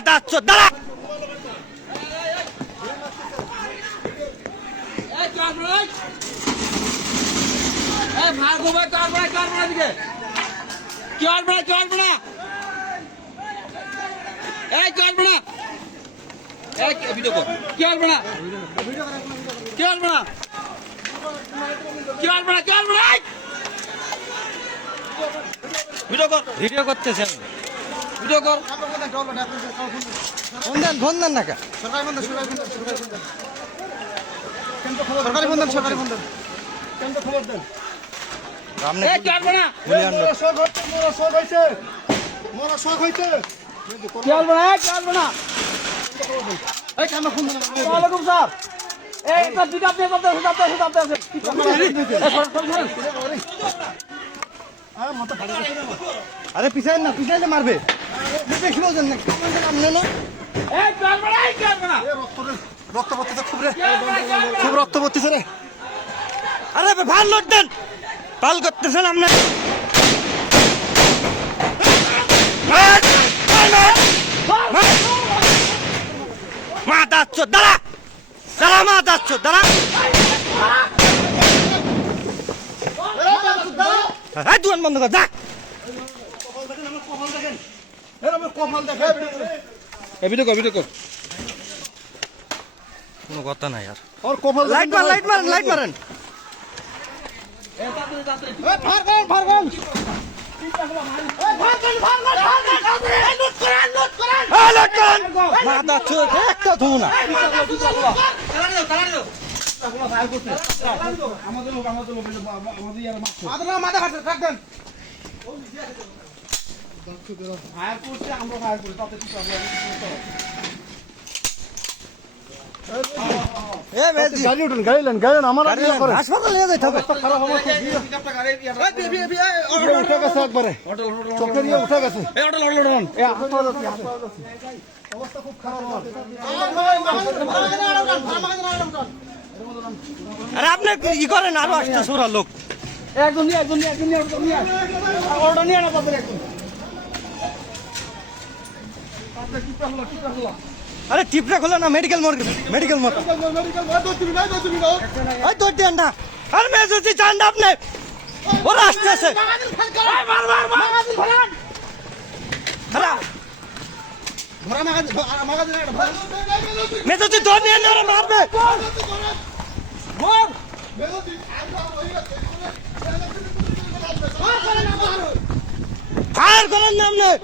মাদাচ্ছ দাঁড়া ভিডিও করতেছেন ভিডিও কর ফোন দেন না সরকারি ফোন দেন সরকারি ফোন দেন কেন খবর দেন মোরা শখ হইছে কি আসবে না এই কেন ফোন দেন ওয়ালাইকুম স্যার এই একটা দুটো আপনি আপনি আরে পিছাই না মারবে রক্ত পড়তেছে খুব রক্ত পড়তেছে রে আরে ভাল লোড দেন পাল করতেছেন আপনি মা দাচ্ছ দাঁড়া মা দাচ্ছ দাঁড়া দোকান বন্ধ কর যা ভিডিও কর কোনো কথা নাই আর লাইট মারেন মা দাচ্ছ একটা ধু না মাথা খাচ্ছে থাকবেন গাড়ি লেন আমার হাসপাতাল নিয়ে যাইতে হবে উঠে গেছে একবারে চোখে নিয়ে উঠে গেছে অবস্থা খুব খারাপ আরে আপনি কি করেন আরো আসতে সোরা লোক একজন নিয়ে না পাবেন একজন আরে টিপটা খোলা না মেডিকেল মোড় তোর দেন না আর মেজেছি চান না আপনি ওরা আসতেছে মেজেছি তোর নিয়ে ওরা মারবে ফায়ার করার নাম নেই